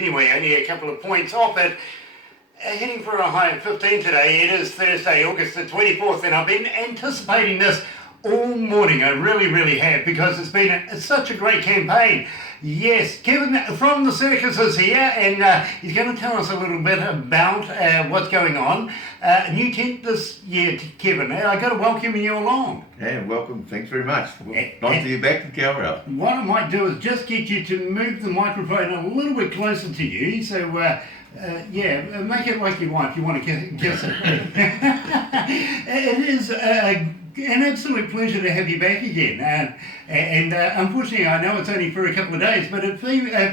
Anyway, only a couple of points off it. Heading for a high of 15 today. It is Thursday, August the 24th, and I've been anticipating this all morning. I really have, because it's been such a great campaign. Yes, Kevin from the circus is here, and he's going to tell us a little bit about what's going on. New tent this year, Kevin. I got to welcome you along. Yeah, welcome. Thanks very much. Nice to be back in Cowra. What I might do is just get you to move the microphone a little bit closer to you, so make it like your wife. You want to kiss it. It is an absolute pleasure to have you back again. Unfortunately, I know it's only for a couple of days, but it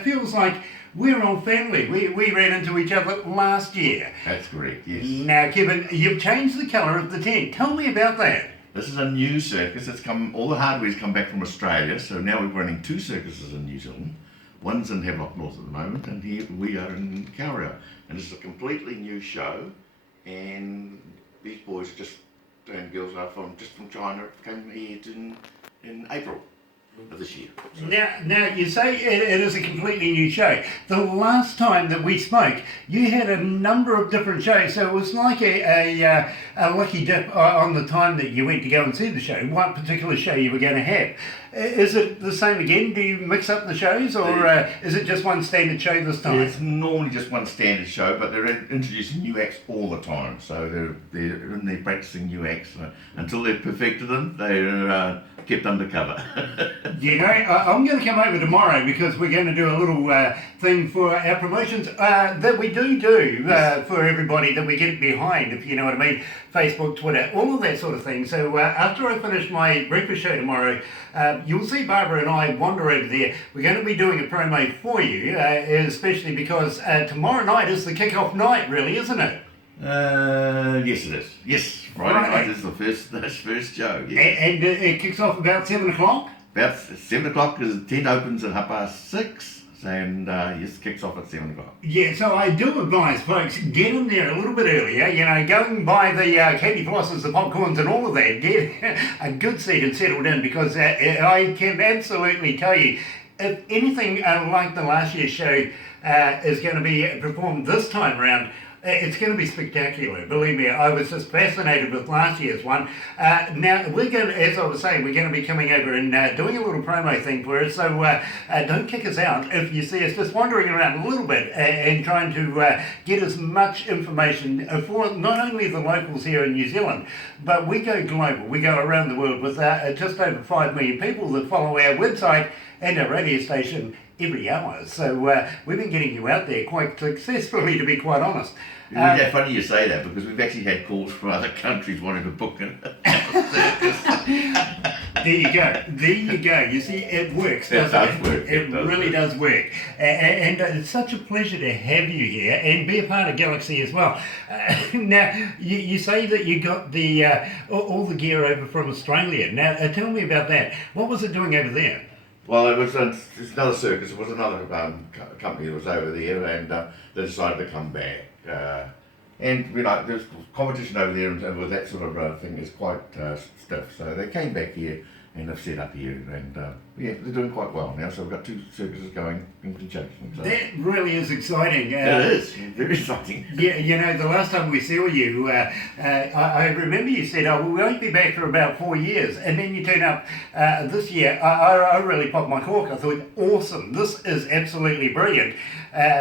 feels like we're all family. We ran into each other last year. That's correct, yes. Now, Kevin, you've changed the colour of the tent. Tell me about that. This is a new circus. All the hardware's come back from Australia, so now we're running two circuses in New Zealand. One's in Havelock North at the moment, and here we are in Cowra. And this is a completely new show, and these boys and girls are from China, came here in April of this year. So. Now you say it is a completely new show. The last time that we spoke, you had a number of different shows, so it was like a lucky dip on the time that you went to go and see the show, what particular show you were going to have. Is it the same again? Do you mix up the shows, or is it just one standard show this time? It's normally just one standard show, but they're introducing new acts all the time. So they're in there practicing new acts. Until they've perfected them, they're kept undercover. You know, I'm going to come over tomorrow because we're going to do a little thing for our promotions that we do for everybody that we get behind, if you know what I mean. Facebook, Twitter, all of that sort of thing. So after I finish my breakfast show tomorrow, you'll see Barbara and I wander over there. We're going to be doing a promo for you, especially because tomorrow night is the kick-off night, really, isn't it? Yes, it is. Yes, Friday night is the first show. Yes. And it kicks off about 7 o'clock? About 7 o'clock, because the tent opens at 6:30. And yes, kicks off at 7 o'clock. Yeah, so I do advise folks, get in there a little bit earlier, you know, go and buy the candy flosses, the popcorns and all of that, get a good seat and settled in, because I can absolutely tell you, if anything like the last year's show is going to be performed this time around, it's going to be spectacular. Believe me, I was just fascinated with last year's one. Now, we're going to, as I was saying, we're going to be coming over and doing a little promo thing for us, so don't kick us out if you see us just wandering around a little bit and trying to get as much information for not only the locals here in New Zealand, but we go global. We go around the world with just over 5 million people that follow our website and our radio station every hour. So we've been getting you out there quite successfully, to be quite honest. It's funny you say that, because we've actually had calls from other countries wanting to book a circus. There you go. You see, it works, doesn't it? It really does work. And it's such a pleasure to have you here and be a part of Galaxy as well. Now, you say that you got the all the gear over from Australia. Now, tell me about that. What was it doing over there? Well, it's another circus. It was another company that was over there, and they decided to come back. And you know, there's competition over there, and with that sort of thing is quite stiff. So they came back here and they've set up here, and they're doing quite well now. So we've got two circuses going in conjunction. So. That really is exciting. It is very exciting. Yeah, you know, the last time we saw you, I remember you said, "Oh, we won't be back for about 4 years," and then you turn up this year. I really popped my cork. I thought, awesome, this is absolutely brilliant,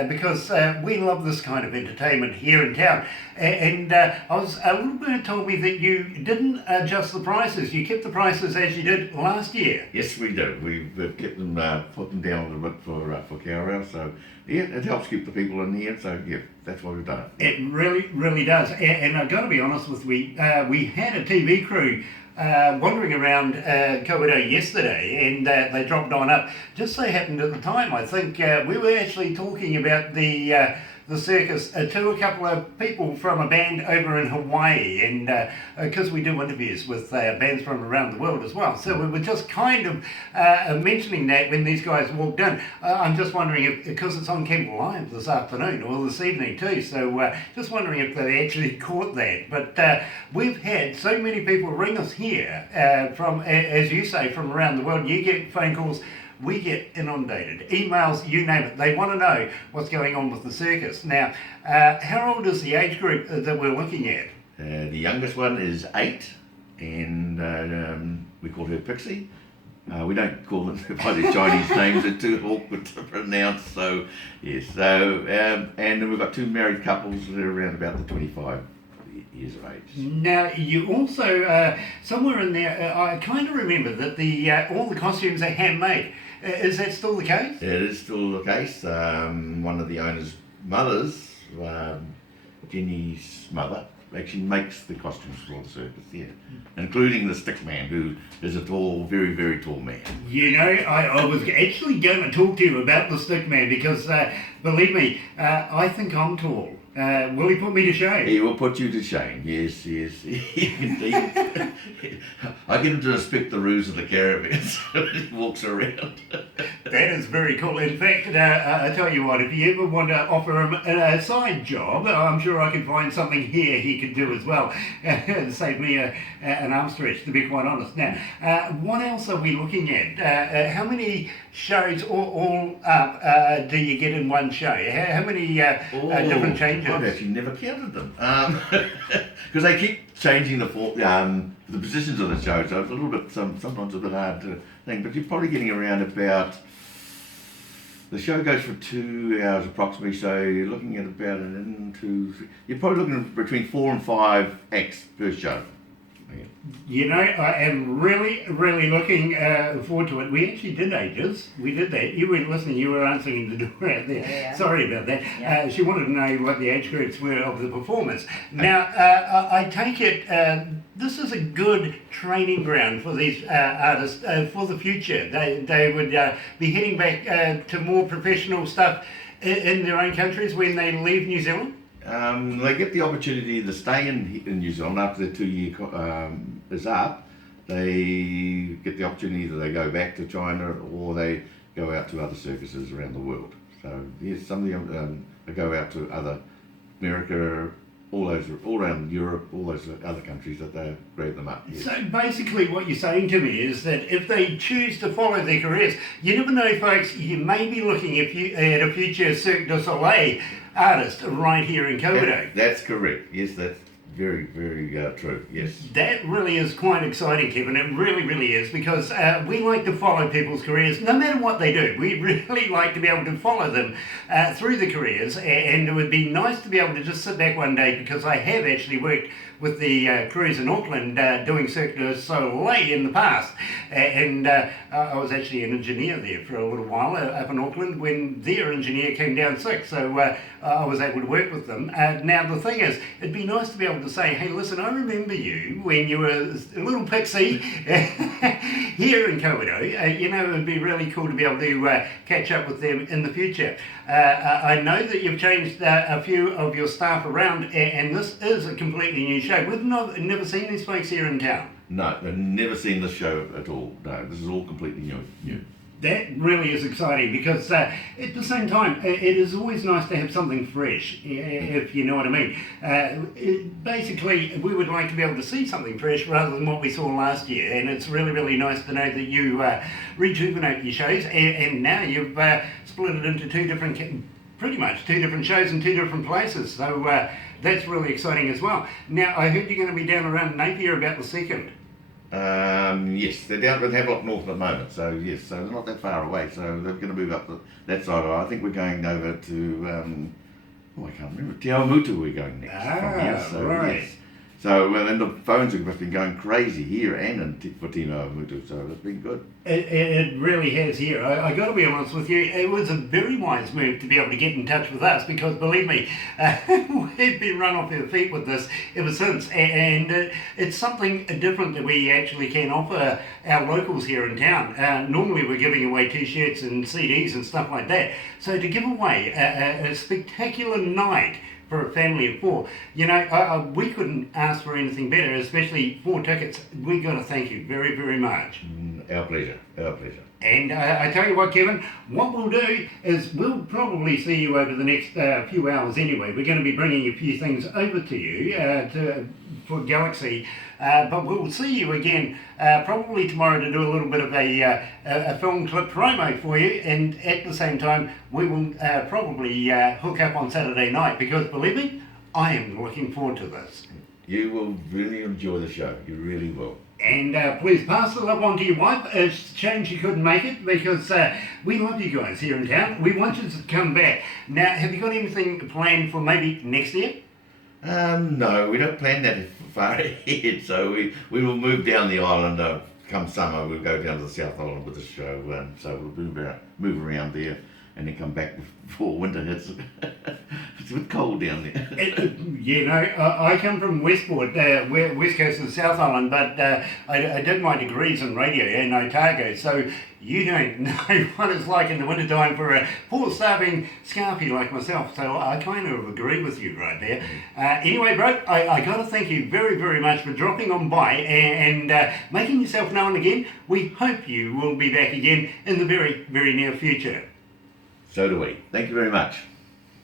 because we love this kind of entertainment here in town. And I was a little bit told me that you didn't adjust the prices. You kept the prices as you did last year. Yes, we do. We've kept them, put them down a little bit for Cowra. So yeah, it helps keep the people in here. So yeah, that's what we've done. It really does. And I've got to be honest with we had a TV crew wandering around Komodo yesterday, and they dropped on up. Just so happened at the time, I think we were actually talking about the circus to a couple of people from a band over in Hawaii, and because we do interviews with bands from around the world as well, so we were just kind of mentioning that when these guys walked in. I'm just wondering if, because it's on Campbell Live this afternoon or this evening too, so just wondering if they actually caught that. But we've had so many people ring us here from, as you say, from around the world. You get phone calls we get inundated. Emails, you name it. They want to know what's going on with the circus. Now, how old is the age group that we're looking at? The youngest one is 8, and we call her Pixie. We don't call them by their Chinese names; they're too awkward to pronounce. So, yes. So, and then we've got 2 married couples that are around about the 25 years of age. Now, you also somewhere in there, I kind of remember that the all the costumes are handmade. Is that still the case? It is still the case. One of the owner's mothers, Jenny's mother, actually makes the costumes for all the circus, yeah. Including the stick man, who is a tall, very, very tall man. You know, I was actually going to talk to you about the stick man because, believe me, I think I'm tall. Will he put me to shame? He will put you to shame, yes, yes. I get him to respect the rules of the caravan, so he walks around. That is very cool. In fact, I tell you what, if you ever want to offer him a side job, I'm sure I can find something here he could do as well. Save me an arm stretch, to be quite honest. Now, what else are we looking at? How many shows all up do you get in one show? How many different changes? I've actually never counted them. Because they keep changing the positions of the show, so it's a little bit, sometimes a bit hard to think, but you're probably getting around about, the show goes for 2 hours approximately, so you're looking at about you're probably looking at between 4 and 5 acts per show. Yeah. You know, I am really, really looking forward to it. We actually did ages. We did that. You weren't listening. You were answering the door out there. Yeah. Sorry about that. Yeah. She wanted to know what the age groups were of the performers. Now, I take it this is a good training ground for these artists for the future. They would be heading back to more professional stuff in their own countries when they leave New Zealand. They get the opportunity to stay in New Zealand after their 2-year is up. They get the opportunity that they go back to China or they go out to other circuses around the world. So yes, some of them they go out to other America, all around Europe, all those other countries that they grab them up. Yes. So basically what you're saying to me is that if they choose to follow their careers, you never know, folks, you may be looking at a future Cirque du Soleil artist right here in Komodo. That's correct. Yes, that's very, very true. Yes. That really is quite exciting, Kevin. It really, really is, because we like to follow people's careers, no matter what they do. We really like to be able to follow them through the careers, and it would be nice to be able to just sit back one day, because I have actually worked with the crews in Auckland doing Cirque du Soleil in the past, and I was actually an engineer there for a little while up in Auckland when their engineer came down sick, so I was able to work with them. Now the thing is, it'd be nice to be able to say, hey, listen, I remember you when you were a little pixie here in Komodo. You know, it would be really cool to be able to catch up with them in the future. I know that you've changed a few of your staff around, and this is a completely new show. We've never seen these folks here in town. No, they've never seen this show at all. No, this is all completely new. That really is exciting, because at the same time, it is always nice to have something fresh, if you know what I mean. Basically, we would like to be able to see something fresh rather than what we saw last year, and it's really, really nice to know that you rejuvenate your shows, and now you've split it into pretty much two different shows in 2 different places, so that's really exciting as well. Now, I heard you're going to be down around Napier about the 2nd. Yes, they're down at Havelock North at the moment, so yes, so they're not that far away, so they're going to move up that side. I think we're going over to, I can't remember, Te Awamutu we're going next from here, so right. yes. So, and the phones have been going crazy here and for Te Awamutu, so it's been good. It really has here. I got to be honest with you, it was a very wise move to be able to get in touch with us, because believe me, we've been run off our feet with this ever since, and it's something different that we actually can offer our locals here in town. Normally we're giving away t-shirts and CDs and stuff like that, so to give away a spectacular night for a family of 4. You know, we couldn't ask for anything better, especially 4 tickets. We got to thank you very, very much. Our pleasure, our pleasure. And I tell you what, Kevin, what we'll do is we'll probably see you over the next few hours anyway. We're going to be bringing a few things over to you for Galaxy. But we'll see you again probably tomorrow to do a little bit of a film clip promo for you, and at the same time we will probably hook up on Saturday night, because believe me, I am looking forward to this. You will really enjoy the show. You really will. And please pass the love on to your wife. It's a shame she couldn't make it, because we love you guys here in town. We want you to come back. Now, have you got anything planned for maybe next year? No, we don't plan that far ahead. So we will move down the island. Come summer, we'll go down to the South Island with the show. So we'll move around there and then come back before winter hits. It's a bit cold down there. I come from Westport, west coast of the South Island, but I did my degrees in radio in Otago, so you don't know what it's like in the wintertime for a poor starving scarpy like myself, so I kind of agree with you right there. Anyway, bro, I got to thank you very, very much for dropping on by and making yourself known again. We hope you will be back again in the very, very near future. So do we. Thank you very much.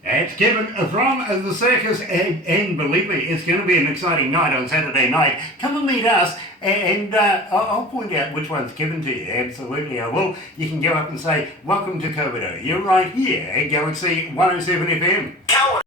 It's Kevin from the circus, and believe me, it's going to be an exciting night on Saturday night. Come and meet us, and I'll point out which one's given to you. Absolutely, I will. You can go up and say, "Welcome to Kobodo." You're right here at Galaxy 107 FM.